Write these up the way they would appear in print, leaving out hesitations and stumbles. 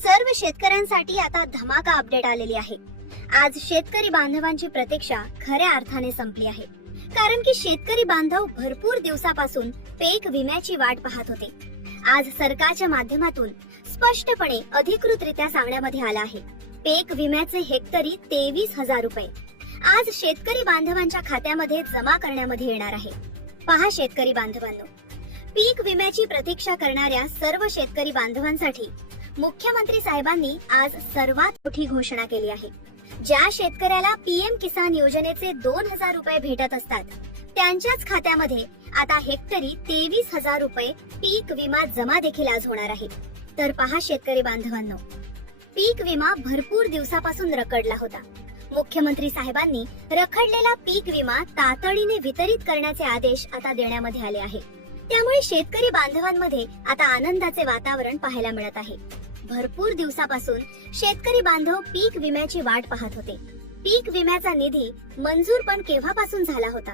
सर्व शेतकऱ्यांसाठी आता धमाका अपडेट आलेली आहे। आज शेतकरी बांधवांची प्रतीक्षा खऱ्या अर्थाने संपली आहे, कारण की शेतकरी बांधव भरपूर दिवसापासून पीक विम्याची वाट पाहत होते। आज सरकारच्या माध्यमातून स्पष्टपणे अधिकृतरित्या सांगण्यामध्ये आलं आहे, पीक विम्याचे हेक्टरी 23,000 रुपये आज शेतकरी बांधवांच्या खात्यामध्ये जमा करण्यामध्ये येणार आहे। पहा शेतकरी बांधवांनो, पीक विम्याची प्रतीक्षा करणाऱ्या सर्व शेतकरी बांधवांसाठी मुख्यमंत्री साहेबांनी आज सर्वात मोठी घोषणा केली आहे। ज्या शेतकऱ्याला पीएम किसान योजनेचे 2,000 रुपये भेटत असतात, त्यांच्याच खात्यामध्ये आता हेक्टरी 23,000 रुपये पीक विमा जमा देखील आज होणार आहे। तर पहा शेतकरी बांधवांनो, पीक विमा भरपूर दिवसापासून रखडला होता। मुख्यमंत्री साहेबांनी रखडलेला पीक विमा तातडीने वितरित करण्याचे आदेश आता देण्यामध्ये आले आहे। त्यामुळे शेतकरी बांधवांमध्ये आता आनंदाचे वातावरण पाहायला मिळत आहे। भरपूर दिवसापासून शेतकरी बांधव पीक विम्याची वाट पाहत होते। पीक विम्याचा निधी मंजूर पण केव्हापासून झाला होता,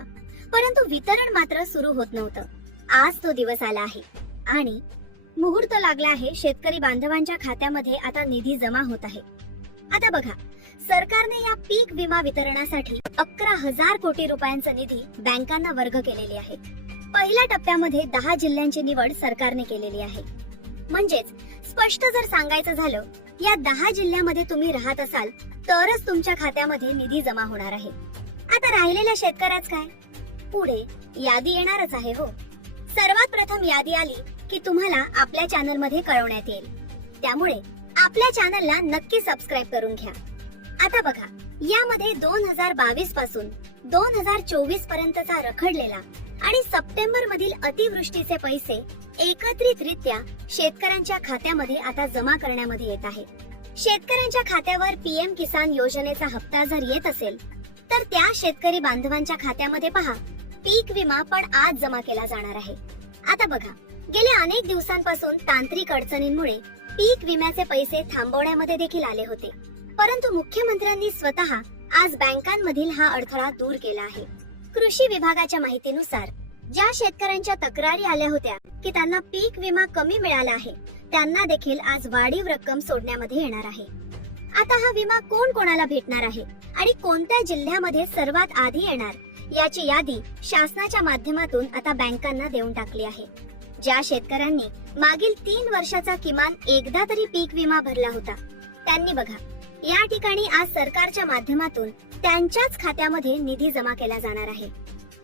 परंतु वितरण मात्र सुरू होत नव्हतं। आज तो दिवस आला आहे आणि मुहूर्त लागला आहे। शेतकरी बांधवांच्या खात्यामध्ये आता निधी जमा होत आहे। आता बघा, सरकारने या पीक विमा वितरणासाठी 11,000 कोटी रुपयांचा निधी बँकांना वर्ग केलेली आहे। पहिल्या टप्प्यामध्ये 10 जिल्ह्यांची निवड सरकारने केलेली आहे। म्हणजेच स्पष्ट जर सांगायचं झालं, या 10 जिल्ह्यामध्ये तुम्ही राहत असाल तरच तुमच्या खात्यामध्ये निधी जमा होणार आहे। आता राहिलेल्या शेतकऱ्याच काय, पुढे यादी येणारच आहे हो। सर्वात प्रथम यादी आली की तुम्हाला आपल्या चॅनल मध्ये कळवण्यात येईल, त्यामुळे आपल्या चॅनलला नक्की सबस्क्राईब करून घ्या। आता बघा, यामध्ये 2022 पासून 2024 पर्यंतचा रखडलेला आणि सप्टेंबर मधील अतिवृष्टीचे पैसे एकत्रितरित्या शेतकऱ्यांच्या खात्यामध्ये आता जमा करण्यामध्ये येत आहे। शेतकऱ्यांच्या खात्यावर पीएम किसान योजनेचा हप्ता जर येत असेल तर त्या शेतकरी बांधवांच्या खात्यामध्ये पहा, पीक विमा पण आज जमा केला जाणार आहे। आता बघा, गेल्या अनेक दिवसांपासून तांत्रिक अडचणींमुळे पीक विम्याचे पैसे थांबवण्यामध्ये देखील आले होते, परंतु मुख्यमंत्र्यांनी स्वतः आज बँकांमधील हा अडथळा दूर केला आहे। कृषी विभागाच्या माहितीनुसार ज्या शेतकऱ्यांच्या तक्रारी आल्या होत्या की त्यांना पीक विमा कमी मिळाला आहे, त्यांना देखील आज वाढीव रक्कम सोडण्यामध्ये येणार आहे। आता हा विमा कोण कोणाला भेटणार आहे आणि कोणत्या जिल्ह्यामध्ये सर्वात आधी येणार, याची यादी शासनाच्या माध्यमातून आता बँकांना देऊन टाकली आहे। ज्या शेतकऱ्यांनी मागील 3 वर्षाचा किमान एकदा तरी पीक विमा भरला होता, त्यांनी बघा, या ठिकाणी आज सरकारच्या माध्यमातून त्यांच्याच खात्यामध्ये निधी जमा केला जाणार आहे।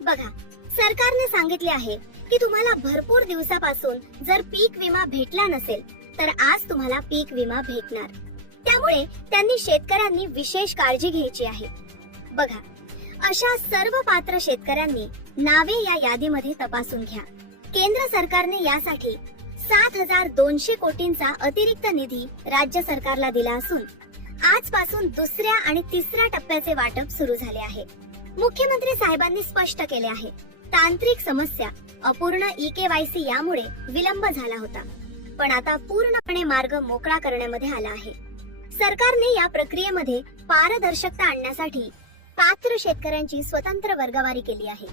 बघा, सरकारने सांगितले आहे की तुम्हाला भरपूर दिवसापासून जर पीक विमा भेटला नसेल तर आज तुम्हाला पीक विमा भेटणार। त्यामुळे त्यांनी शेतकऱ्यांनी विशेष काळजी घ्यायची आहे। बघा, अशा सर्व पात्र शेतकऱ्यांनी नावे या यादीमध्ये तपासून घ्या। केंद्र सरकारने यासाठी 7,200 कोटींचा अतिरिक्त निधी राज्य सरकारला दिला असून आजपासून दुसऱ्या आणि तिसऱ्या टप्प्याचे वाटप सुरू झाले आहे। मुख्यमंत्री साहेबांनी स्पष्ट केले आहे, तांत्रिक समस्या, अपूर्ण ई-केवायसी यामुळे विलंब झाला होता, पण आता पूर्णपणे मार्ग मोकळा करण्यामध्ये आला आहे। सरकारने या प्रक्रियेमध्ये पारदर्शकता आणण्यासाठी पात्र शेतकऱ्यांची स्वतंत्र वर्गवारी केली आहे।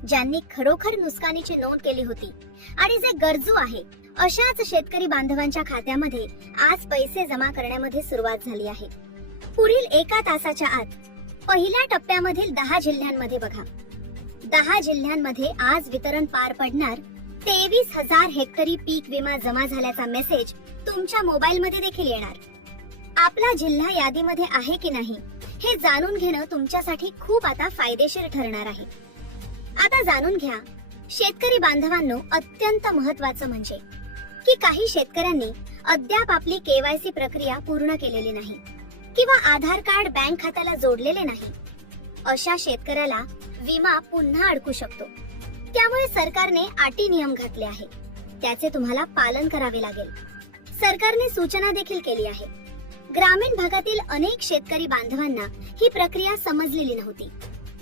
ज्यांनी खरोखर नुकसानीची नोंद केली होती आणि जे गरजू आहे अशाच शेतकरी बांधवांच्या खात्यामध्ये आज पैसे जमा करण्यामध्ये सुरुवात झाली आहे। पुढील 1 तासाच्या आत पहिल्या टप्प्यामधील 10 जिल्ह्यांमध्ये बघा, 10 जिल्ह्यांमध्ये आज वितरण पार पडणार। 23,000 हेक्टरी पीक विमा जमा झाल्याचा मेसेज तुमच्या मोबाईल मध्ये देखील येणार। आपला जिल्हा यादीमध्ये आहे की नाही हे जाणून घेणं तुमच्यासाठी खूप आता फायदेशीर ठरणार आहे। आता जाणून घ्या शेतकरी बांधवांनो, अत्यंत महत्त्वाचं म्हणजे की काही शेतकऱ्यांनी अद्याप आपली केवायसी प्रक्रिया पूर्ण केलेली नाही किंवा आधार कार्ड बँक खात्याला जोडलेले नाही, अशा शेतकऱ्याला विमा पुन्हा अडकू शकतो। त्यामुळे सरकारने अटी नियम घातले आहे, त्याचे तुम्हाला पालन करावे लागेल। सरकारने सूचना देखील केली आहे। ग्रामीण भागातील अनेक शेतकरी बांधवांना ही प्रक्रिया समजलेली नव्हती,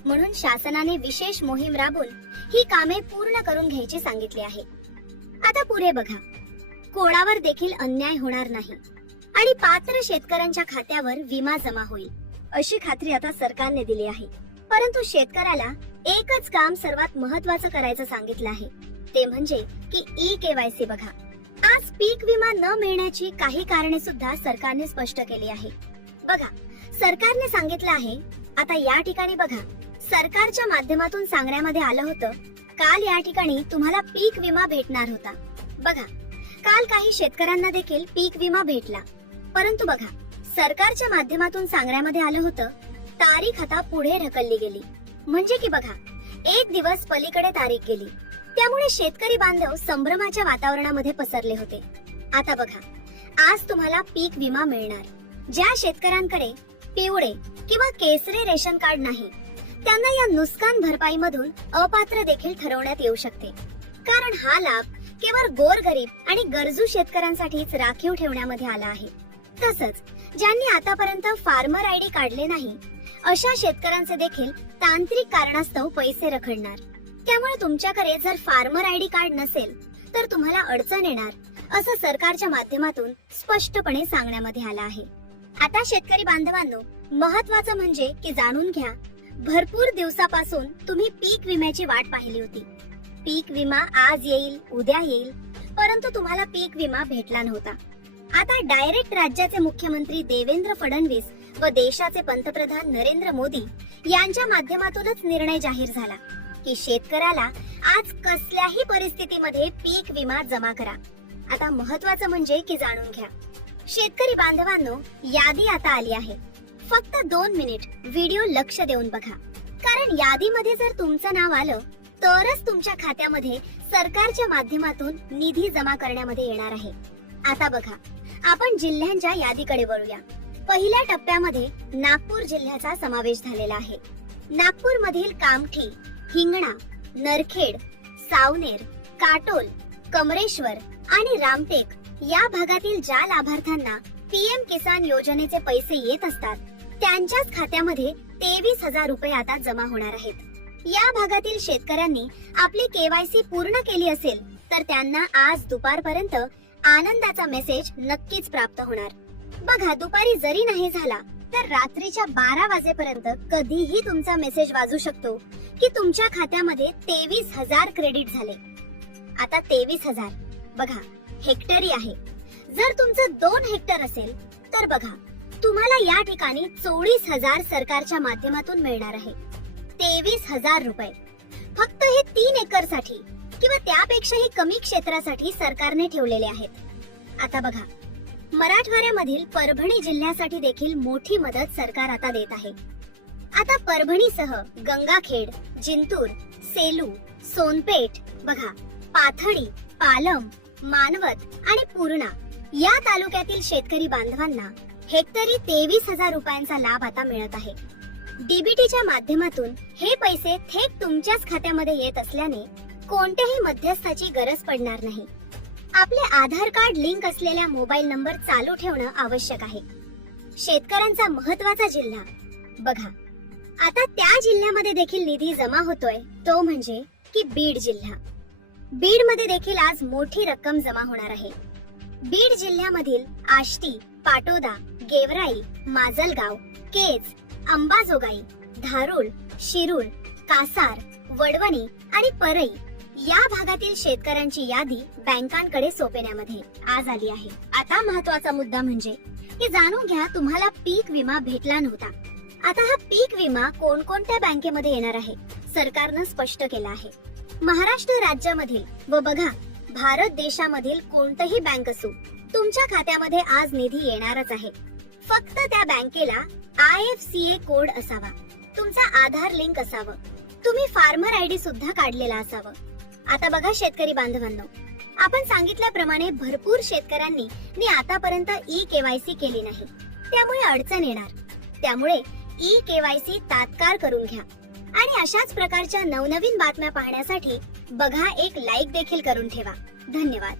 म्हणून शासनाने विशेष मोहीम राबवून ही कामे पूर्ण करून घ्यायची सांगितले आहे। आता पुढे बघा, कोणावर देखील अन्याय होणार नाही आणि पात्र शेतकऱ्यांच्या खात्यावर विमा जमा होईल अशी खात्री आता सरकारने दिली आहे। परंतु शेतकऱ्याला एकच काम सर्वात महत्त्वाचं करायचं सांगितलं आहे, ते म्हणजे की ई-केवायसी बघा। आज पीक विमा न मिळण्याची काही कारणे सुद्धा सरकारने स्पष्ट केली आहे. बघा, सरकारने सांगितलं आहे, आता या ठिकाणी बघा, सरकारच्या माध्यमातून सांगण्यामध्ये आलं होतं, काल या ठिकाणी तुम्हाला पीक विमा भेटणार होता. बघा, काल काही शेतकऱ्यांना देखील पीक विमा भेटला, परंतु बघा, सरकारच्या माध्यमातून सांगण्यामध्ये आलं होतं, तारीख आता पुढे ढकलली गेली. म्हणजे की बघा, एक दिवस पलीकडे तारीख गेली. त्यामुळे शेतकरी बांधव संभ्रमाच्या वातावरणामध्ये पसरले होते. आता बघा, आज तुम्हाला पीक विमा मिळणार. ज्या शेतकऱ्यांकडे पिवळे किंवा केसरी रेशन कार्ड नाही, त्यांना या नुकसान भरपाई मधून अपात्र देखील ठरवण्यात येऊ शकते. कारण हा लाभ केवळ गोरगरीब आणि गरजू शेतकऱ्यांसाठीच राखीव ठेवण्यामध्ये आला आहे. तसंच ज्यांनी आतापर्यंत फार्मर आयडी काढले नाही, अशा शेतकऱ्यांचे देखील तांत्रिक कारणास्तव पैसे रखडणार. त्यामुळे तुमच्याकडे जर फार्मर आयडी कार्ड नसेल तर तुम्हाला अडचण येणार, असं सरकारच्या माध्यमातून स्पष्टपणे सांगण्यामध्ये आलं आहे. आता शेतकरी बांधवांनो, महत्वाचं म्हणजे की जाणून घ्या, भरपूर दिवसापासून तुम्ही पीक विम्याची वाट पाहिली होती. पीक विमा आज येईल, उद्या येईल, परंतु तुम्हाला पीक विमा भेटला नव्हता. आता डायरेक्ट राज्याचे मुख्यमंत्री देवेंद्र फडणवीस व देशाचे पंतप्रधान नरेंद्र मोदी यांच्या माध्यमातूनच निर्णय जाहीर झाला की शेतकऱ्याला आज कसल्याही परिस्थितीमध्ये पीक विमा जमा करा. आता महत्वाचं म्हणजे की जाणून घ्या, शेतकरी बांधवांनो, यादी आता आली आहे. फक्त 2 मिनिट व्हिडिओ लक्ष देऊन बघा, कारण यादीमध्ये जर तुमचं नाव आलं तरच तुमच्या खात्यामध्ये सरकारच्या माध्यमातून निधी जमा करण्यामध्ये येणार आहे. आता बघा, आपण जिल्ह्यांच्या यादीकडे वळूया. पहिल्या टप्प्यामध्ये नागपूर जिल्ह्याचा समावेश झालेला आहे. नागपूर मधील कामठी, हिंगणा, नरखेड, सावनेर, काटोल, कमरेश्वर आणि रामटेक या भागातील ज्या लाभार्थ्यांना पीएम किसान योजनेचे पैसे येत असतात, त्यांच्याच खात्यामध्ये 23,000 रुपये आता जमा होणार आहेत. या भागातील शेतकऱ्यांनी आपली केवायसी पूर्ण केली असेल तर त्यांना आज दुपारपर्यंत आनंदाचा मेसेज नक्कीच प्राप्त होणार. बघा, दुपारी जरी नाही झाला तर रात्रीच्या 12 वाजेपर्यंत कधीही तुमचा मेसेज वाजू शकतो की तुमच्या खात्यामध्ये 23,000 क्रेडिट झाले. आता 23,000 बघा, हेक्टरी आहे. जर तुमचं 2 हेक्टर असेल तर बघा, तुम्हाला या ठिकाणी 24,000 सरकारच्या माध्यमातून मिळणार आहे. 23,000 रुपये फक्त हे 3 एकर साठी किंवा त्यापेक्षाही कमी क्षेत्रासाठी सरकारने ठेवलेले आहेत. आता बघा, मराठवाड्यामधील परभणी जिल्ह्यासाठी देखील मोठी मदत सरकार आता देत आहे. आता परभणीसह गंगाखेड, जिंतूर, सेलू, सोनपेठ, बघा, पाथडी, पालम, मानवत आणि पूर्णा या तालुक्यातील शेतकरी बांधवांना हेक्टरी 23,000 रुपयांचा लाभ आता मिळत आहे. डीबीटीच्या माध्यमातून हे पैसे थेट तुमच्याच खात्यामध्ये येत असल्याने कोणत्याही मध्यस्थाची गरज पडणार नाही. आपले आधार कार्ड लिंक असलेल्या मोबाईल नंबर चालू ठेवणं आवश्यक आहे. शेतकऱ्यांचा महत्वाचा जिल्हा बघा, आता त्या जिल्ह्यामध्ये देखील निधी जमा होतोय, तो म्हणजे की बीड जिल्हा. बीड मध्ये देखील आज मोठी रक्कम जमा होणार आहे. बीड जिल्ह्यामधील आष्टी, पाटोदा, गेवराई, माजलगाव, केज, अंबाजोगाई, धारूळ, शिरूळ, कासार, वडवणी आणि परई या भागातील शेतकऱ्यांची यादी बँकांकडे सोपवण्यामध्ये आज आली आहे. आता महत्वाचा मुद्दा म्हणजे की जाणून घ्या, तुम्हाला पीक विमा भेटला नव्हता. आता हा पीक विमा कोणकोणत्या बँकेमध्ये येणार आहे सरकारनं स्पष्ट केलं आहे. महाराष्ट्र राज्यामधील व बघा, भारत देशामधील कोणतीही बँक असो, तुमच्या खात्यामध्ये आज निधी येणारच आहे. फक्त त्या बँकेला IFCA कोड असावा, तुमचा आधार लिंक असावं, तुम्ही फार्मर आयडी सुद्धा काढलेला असावं. आता बघा शेतकरी बांधवांनो, आपण सांगितल्याप्रमाणे भरपूर शेतकऱ्यांनी आतापर्यंत ई-केवायसी केली नाही, त्यामुळे अडचण येणार. त्यामुळे ई-केवायसी तात्काळ करून घ्या आणि अशाच प्रकारच्या नवनवीन बातम्या पाहण्यासाठी बघा एक लाईक देखील करून ठेवा. धन्यवाद.